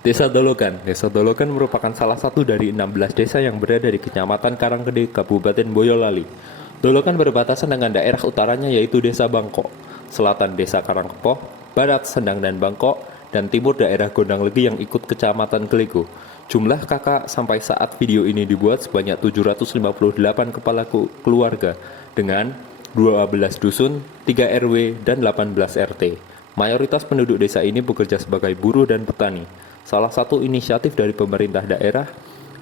Desa Dologan. Desa Dologan merupakan salah satu dari 16 desa yang berada di Kecamatan Karanggede, Kabupaten Boyolali. Dologan berbatasan dengan daerah utaranya yaitu Desa Bangkok, selatan Desa Karangkepoh, barat Sendang dan Bangkok, dan timur daerah Gondang Legi yang ikut Kecamatan Kelego. Jumlah kakak sampai saat video ini dibuat sebanyak 758 kepala keluarga dengan 12 dusun, 3 RW, dan 18 RT. Mayoritas penduduk desa ini bekerja sebagai buruh dan petani. Salah satu inisiatif dari pemerintah daerah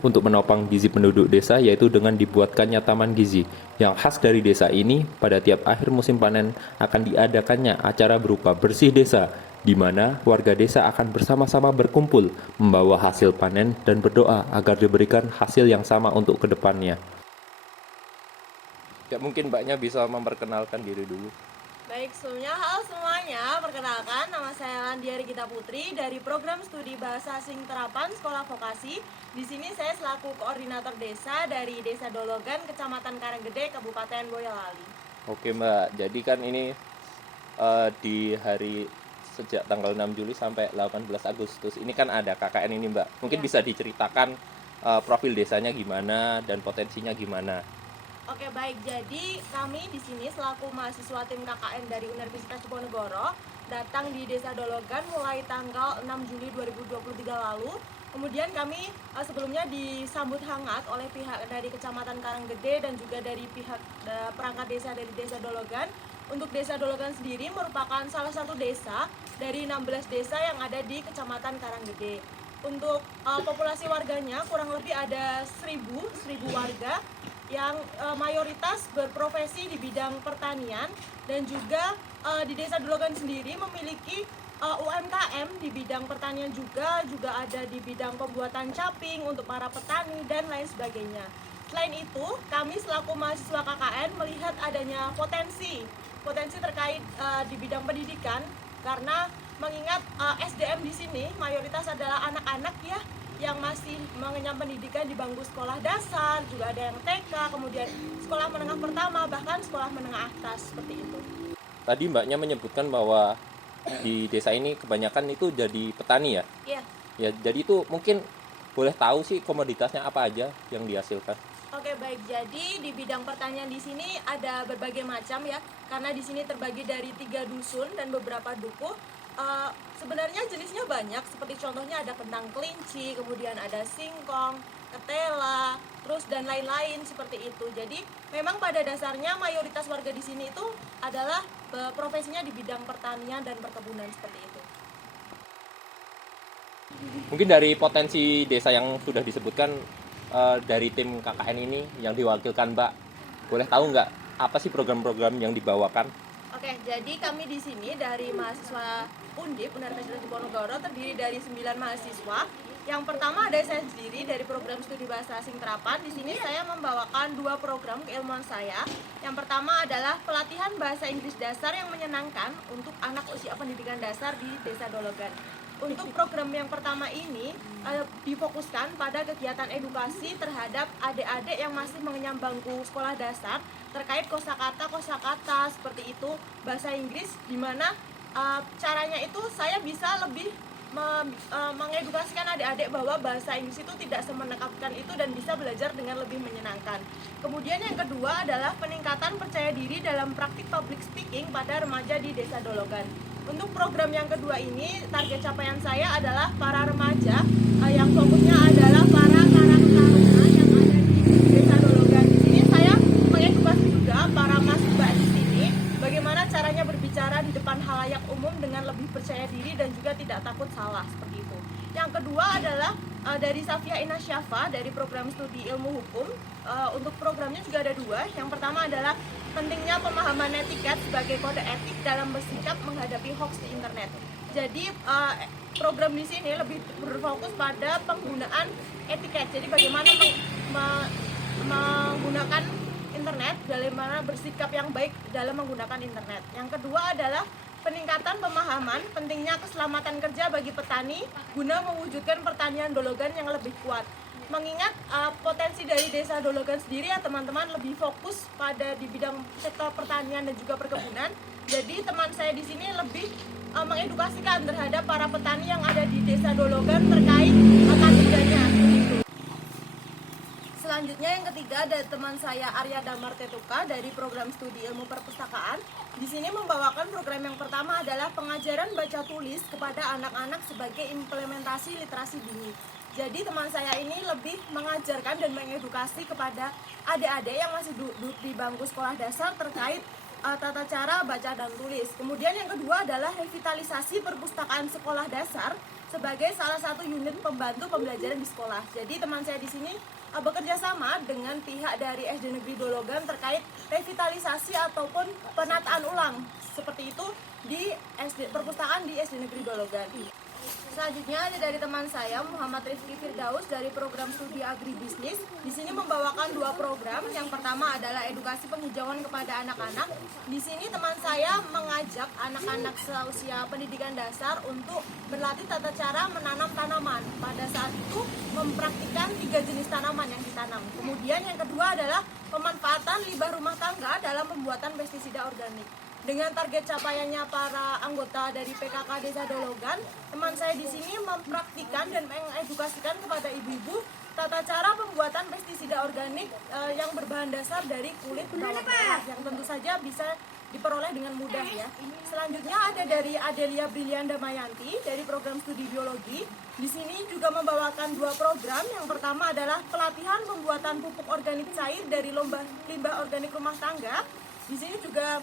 untuk menopang gizi penduduk desa yaitu dengan dibuatkannya taman gizi. Yang khas dari desa ini, pada tiap akhir musim panen akan diadakannya acara berupa bersih desa, di mana warga desa akan bersama-sama berkumpul, membawa hasil panen dan berdoa agar diberikan hasil yang sama untuk kedepannya. Ya mungkin mbaknya bisa memperkenalkan diri dulu. Baik, sebelumnya halo semuanya. Perkenalkan, nama saya Landiari Gita Putri dari Program Studi Bahasa Asing Terapan Sekolah Vokasi. Di sini saya selaku koordinator desa dari Desa Dologan, Kecamatan Karanggede, Kabupaten Boyolali. Oke mbak, jadi kan ini di hari sejak tanggal 6 Juli sampai 18 Agustus ini kan ada KKN ini mbak. Mungkin Ya. bisa diceritakan profil desanya gimana dan potensinya gimana. Oke, baik. Jadi kami di sini selaku mahasiswa tim KKN dari Universitas Diponegoro datang di Desa Dologan mulai tanggal 6 Juli 2023 lalu. Kemudian kami sebelumnya disambut hangat oleh pihak dari Kecamatan Karanggede dan juga dari pihak perangkat desa dari Desa Dologan. Untuk Desa Dologan sendiri merupakan salah satu desa dari 16 desa yang ada di Kecamatan Karanggede. Untuk populasi warganya kurang lebih ada 1000 warga yang mayoritas berprofesi di bidang pertanian dan juga di Desa Dologan sendiri memiliki UMKM di bidang pertanian juga ada di bidang pembuatan caping untuk para petani dan lain sebagainya. Selain itu, kami selaku mahasiswa KKN melihat adanya potensi terkait di bidang pendidikan karena mengingat SDM di sini mayoritas adalah anak-anak ya yang masih mengenyam pendidikan di bangku sekolah dasar, juga ada yang TK, kemudian sekolah menengah pertama, bahkan sekolah menengah atas, seperti itu. Tadi mbaknya menyebutkan bahwa di desa ini kebanyakan itu jadi petani ya? Iya. Ya, jadi itu mungkin boleh tahu sih komoditasnya apa aja yang dihasilkan? Oke, baik. Jadi di bidang pertanian di sini ada berbagai macam ya, karena di sini terbagi dari 3 dusun dan beberapa dukuh. Sebenarnya jenisnya banyak, seperti contohnya ada kentang kelinci, kemudian ada singkong, ketela, terus dan lain-lain seperti itu. Jadi memang pada dasarnya mayoritas warga di sini itu adalah profesinya di bidang pertanian dan perkebunan seperti itu. Mungkin dari potensi desa yang sudah disebutkan dari tim KKN ini yang diwakilkan mbak, boleh tahu nggak apa sih program-program yang dibawakan? Oke, jadi kami di sini dari mahasiswa Undip, Universitas Diponegoro, terdiri dari 9 mahasiswa. Yang pertama ada saya sendiri dari program studi bahasa asing terapan. Di sini saya membawakan 2 program keilmuan saya. Yang pertama adalah pelatihan bahasa Inggris dasar yang menyenangkan untuk anak usia pendidikan dasar di Desa Dologan. Untuk program yang pertama ini difokuskan pada kegiatan edukasi terhadap adik-adik yang masih mengenyam bangku sekolah dasar terkait kosakata seperti itu, bahasa Inggris, di mana caranya itu saya bisa lebih mengedukasikan adik-adik bahwa bahasa Inggris itu tidak semenakutkan itu dan bisa belajar dengan lebih menyenangkan. Kemudian yang kedua adalah peningkatan percaya diri dalam praktik public speaking pada remaja di Desa Dologan. Untuk program yang kedua ini, target capaian saya adalah para remaja yang fokusnya adalah para karang taruna yang ada di Desa Dologan. Di sini saya mengedukasi juga para mahasiswa di sini bagaimana caranya berbicara di depan halayak umum dengan lebih percaya diri dan juga tidak takut salah, seperti itu. Yang kedua adalah dari Safia Inasyafa dari program studi ilmu hukum. Untuk programnya juga ada 2. Yang pertama adalah pentingnya pemahaman etiket sebagai kode etik dalam bersikap menghadapi hoax di internet. Jadi program di sini lebih berfokus pada penggunaan etiket. Jadi bagaimana menggunakan internet, bagaimana bersikap yang baik dalam menggunakan internet. Yang kedua adalah peningkatan pemahaman pentingnya keselamatan kerja bagi petani guna mewujudkan pertanian Dologan yang lebih kuat. mengingat potensi dari Desa Dologan sendiri ya teman-teman lebih fokus pada di bidang sektor pertanian dan juga perkebunan. Jadi teman saya di sini lebih mengedukasikan terhadap para petani yang ada di Desa Dologan terkait kandungannya. Selanjutnya yang ketiga ada teman saya Arya Damar Tetuka dari program studi ilmu perpustakaan. Di sini membawakan program yang pertama adalah pengajaran baca tulis kepada anak-anak sebagai implementasi literasi dini. Jadi teman saya ini lebih mengajarkan dan mengedukasi kepada adik-adik yang masih duduk di bangku sekolah dasar terkait tata cara baca dan tulis. Kemudian yang kedua adalah revitalisasi perpustakaan sekolah dasar sebagai salah satu unit pembantu pembelajaran di sekolah. Jadi teman saya di sini bekerja sama dengan pihak dari SD Negeri Dologan terkait revitalisasi ataupun penataan ulang seperti itu di perpustakaan di SD Negeri Dologan. Selanjutnya ada dari teman saya Muhammad Rifki Firdaus dari program studi agribisnis. Di sini membawakan dua program. Yang pertama adalah edukasi penghijauan kepada anak-anak. Di sini teman saya mengajak anak-anak seusia pendidikan dasar untuk berlatih tata cara menanam tanaman. Pada saat itu mempraktikkan 3 jenis tanaman yang ditanam. Kemudian yang kedua adalah pemanfaatan limbah rumah tangga dalam pembuatan pestisida organik. Dengan target capaiannya para anggota dari PKK Desa Dologan, teman saya di sini mempraktikkan dan mengedukasikan kepada ibu-ibu tata cara pembuatan pestisida organik yang berbahan dasar dari kulit bawang merah yang tentu saja bisa diperoleh dengan mudah ya. Selanjutnya ada dari Adelia Brilian Damayanti dari program studi biologi. Di sini juga membawakan dua program. Yang pertama adalah pelatihan pembuatan pupuk organik cair dari limbah organik rumah tangga. Di sini juga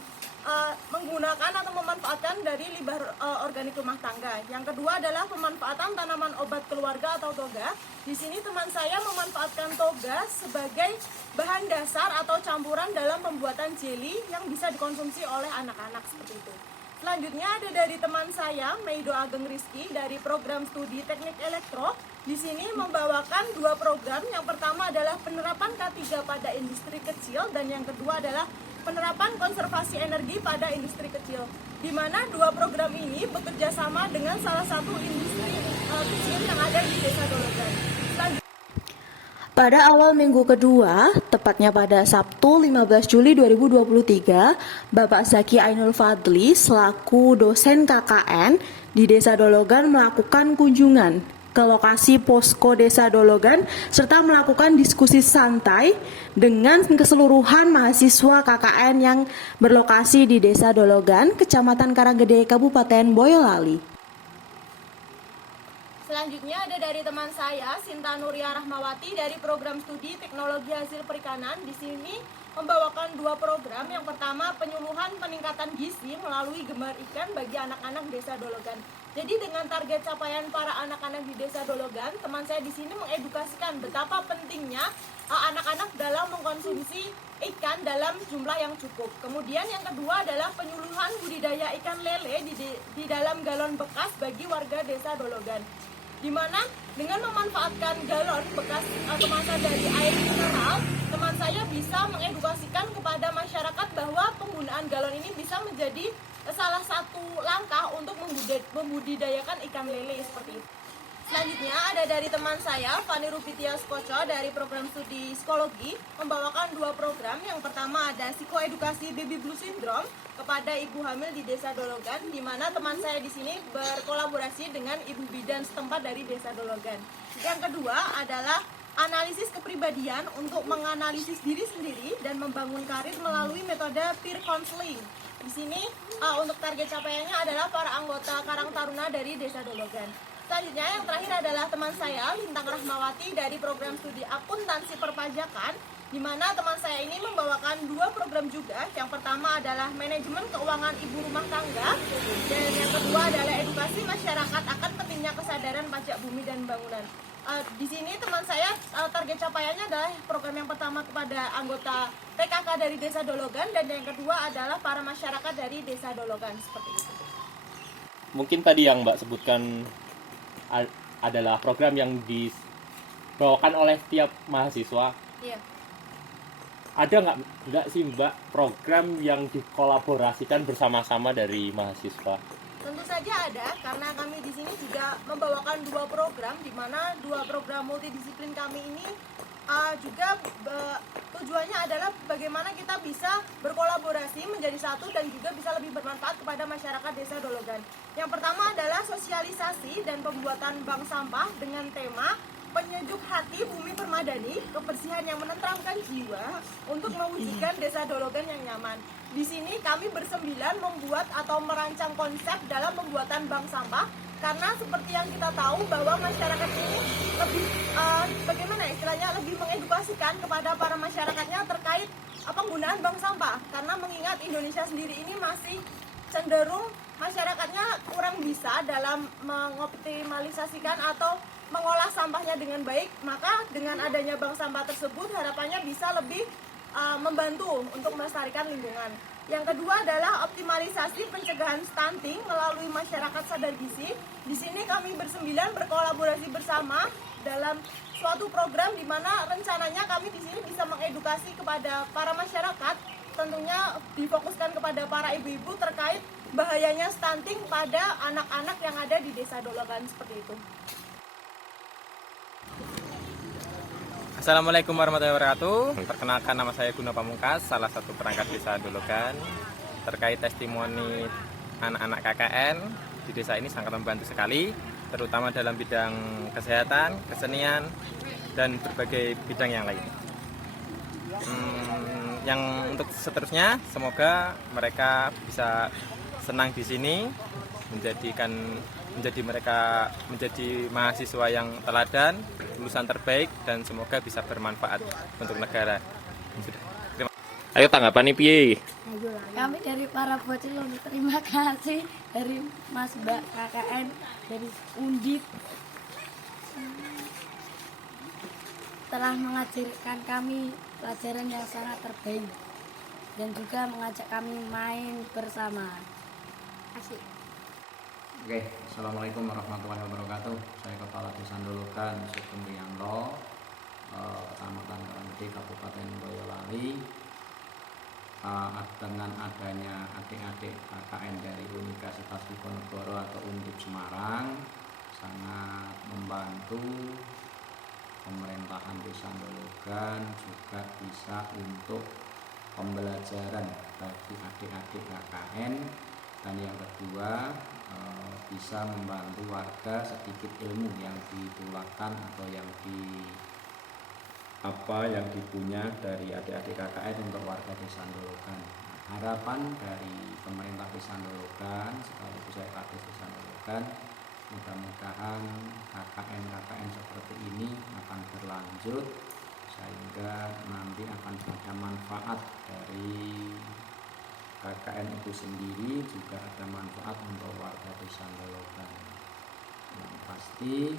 menggunakan atau memanfaatkan dari limbah organik rumah tangga. Yang kedua adalah pemanfaatan tanaman obat keluarga atau toga. Di sini teman saya memanfaatkan toga sebagai bahan dasar atau campuran dalam pembuatan jelly yang bisa dikonsumsi oleh anak-anak seperti itu. Selanjutnya ada dari teman saya Meido Ageng Rizky dari program studi teknik elektro. Di sini membawakan dua program. Yang pertama adalah penerapan K3 pada industri kecil dan yang kedua adalah penerapan konservasi energi pada industri kecil, di mana dua program ini bekerja sama dengan salah satu industri kecil yang ada di Desa Dologan. Pada awal minggu kedua, tepatnya pada Sabtu 15 Juli 2023, Bapak Zaki Ainul Fadli selaku dosen KKN di Desa Dologan melakukan kunjungan ke lokasi posko Desa Dologan serta melakukan diskusi santai dengan keseluruhan mahasiswa KKN yang berlokasi di Desa Dologan, Kecamatan Karanggede, Kabupaten Boyolali. Selanjutnya ada dari teman saya Sinta Nuria Rahmawati dari program studi teknologi hasil perikanan. Di sini membawakan dua program. Yang pertama penyuluhan peningkatan gizi melalui gemar ikan bagi anak-anak Desa Dologan. Jadi dengan target capaian para anak-anak di Desa Dologan, teman saya di sini mengedukasikan betapa pentingnya anak-anak dalam mengkonsumsi ikan dalam jumlah yang cukup. Kemudian yang kedua adalah penyuluhan budidaya ikan lele di dalam galon bekas bagi warga Desa Dologan. Di mana dengan memanfaatkan galon bekas kemasan dari air mineral, teman saya bisa mengedukasikan kepada masyarakat bahwa penggunaan galon ini bisa menjadi salah satu langkah untuk membudidayakan ikan lele seperti itu. Selanjutnya ada dari teman saya Fani Rupitia Skoco dari program studi psikologi membawakan dua program. Yang pertama ada psikoedukasi baby blue syndrome kepada ibu hamil di Desa Dologan, di mana teman saya di sini berkolaborasi dengan ibu bidan setempat dari Desa Dologan. Yang kedua adalah analisis kepribadian untuk menganalisis diri sendiri dan membangun karir melalui metode peer counseling. Di sini untuk target capaiannya adalah para anggota Karang Taruna dari Desa Dologan. Selanjutnya yang terakhir adalah teman saya Lintang Rahmawati dari program studi akuntansi perpajakan, di mana teman saya ini membawakan dua program juga. Yang pertama adalah manajemen keuangan ibu rumah tangga dan yang kedua adalah edukasi masyarakat akan pentingnya kesadaran pajak bumi dan bangunan. Di sini teman saya target capaiannya adalah program yang pertama kepada anggota PKK dari Desa Dologan dan yang kedua adalah para masyarakat dari Desa Dologan seperti itu. Mungkin tadi yang Mbak sebutkan adalah program yang dibawakan oleh tiap mahasiswa. Iya. Ada nggak sih Mbak program yang dikolaborasikan bersama-sama dari mahasiswa? Tentu saja ada, karena kami di sini juga membawakan dua program, di mana dua program multidisiplin kami ini juga tujuannya adalah bagaimana kita bisa berkolaborasi menjadi satu dan juga bisa lebih bermanfaat kepada masyarakat Desa Dologan. Yang pertama adalah sosialisasi dan pembuatan bank sampah dengan tema penyejuk hati bumi permadani, kebersihan yang menenteramkan jiwa untuk mewujudkan Desa Dologan yang nyaman. Di sini kami bersembilan membuat atau merancang konsep dalam pembuatan bank sampah, karena seperti yang kita tahu bahwa masyarakat ini lebih bagaimana istilahnya lebih mengedukasikan kepada para masyarakatnya terkait penggunaan bank sampah, karena mengingat Indonesia sendiri ini masih cenderung masyarakatnya kurang bisa dalam mengoptimalisasikan atau mengolah sampahnya dengan baik. Maka dengan adanya bank sampah tersebut harapannya bisa lebih membantu untuk melestarikan lingkungan. Yang kedua adalah optimalisasi pencegahan stunting melalui masyarakat sadar gizi. Di sini kami bersembilan berkolaborasi bersama dalam suatu program di mana rencananya kami di sini bisa mengedukasi kepada para masyarakat, tentunya difokuskan kepada para ibu-ibu terkait bahayanya stunting pada anak-anak yang ada di Desa Dologan seperti itu. Assalamualaikum warahmatullahi wabarakatuh. Perkenalkan, nama saya Guna Pamungkas, salah satu perangkat Desa Dologan. Terkait testimoni anak-anak KKN di desa ini sangat membantu sekali, terutama dalam bidang kesehatan, kesenian, dan berbagai bidang yang lain. Yang untuk seterusnya, semoga mereka bisa senang di sini, menjadi mahasiswa yang teladan, lulusan terbaik, dan semoga bisa bermanfaat untuk negara. Ayo tanggapan nih piye? Kami dari para bocil terima kasih dari Mas Mbak KKN dari Undip telah mengajarkan kami pelajaran yang sangat terbaik dan juga mengajak kami main bersama. Asik. Oke, Assalamualaikum warahmatullahi wabarakatuh. Saya Kepala Desa Dologan, Sugeng Riyanto, Kecamatan Karanggede, Kabupaten Boyolali. Dengan adanya adik-adik KKN dari Universitas Diponegoro atau Undip Semarang, sangat membantu pemerintahan Desa Dologan juga bisa untuk pembelajaran bagi adik-adik KKN. Dan yang kedua, bisa membantu warga sedikit ilmu yang ditulakan atau yang dipunya dari adik-adik KKN untuk warga Desa Dologan. Harapan dari pemerintah Desa Dologan sekaligus saya Kades Desa Dologan, mudah-mudahan KKN seperti ini akan berlanjut sehingga nanti akan ada manfaat dari KKN itu sendiri, juga ada manfaat untuk warga Desa Dologan. Yang pasti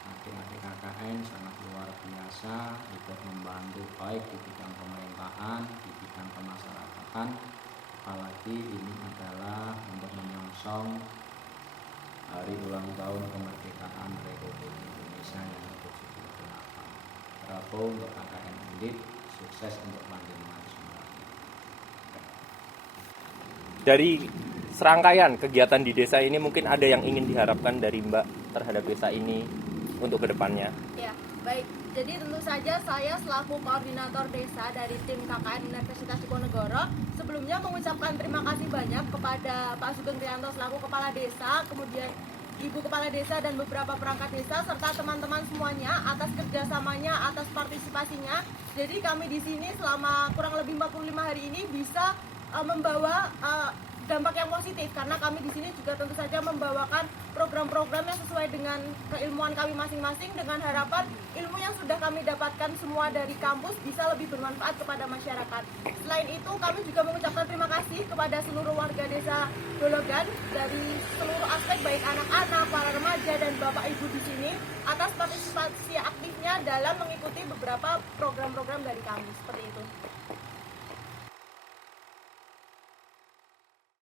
adik-adik KKN sangat luar biasa, ikut membantu baik di bidang pemerintahan, di bidang kemasyarakatan, apalagi ini adalah untuk menyongsong hari ulang tahun kemerdekaan Republik Indonesia yang ke-78. Bravo untuk KKN Undip, sukses untuk panjenengan semua. Dari serangkaian kegiatan di desa ini mungkin ada yang ingin diharapkan dari Mbak terhadap desa ini untuk kedepannya. Ya, baik. Jadi tentu saja saya selaku koordinator desa dari tim KKN Universitas Diponegoro sebelumnya mengucapkan terima kasih banyak kepada Pak Sugeng Riyanto selaku Kepala Desa, kemudian Ibu Kepala Desa dan beberapa perangkat desa serta teman-teman semuanya atas kerjasamanya, atas partisipasinya. Jadi kami di sini selama kurang lebih 45 hari ini bisa membawa dampak yang positif, karena kami di sini juga tentu saja membawakan program-program yang sesuai dengan keilmuan kami masing-masing, dengan harapan ilmu yang sudah kami dapatkan semua dari kampus bisa lebih bermanfaat kepada masyarakat. Selain itu kami juga mengucapkan terima kasih kepada seluruh warga Desa Dologan dari seluruh aspek, baik anak-anak, para remaja dan bapak ibu di sini atas partisipasi aktifnya dalam mengikuti beberapa program-program dari kami seperti itu.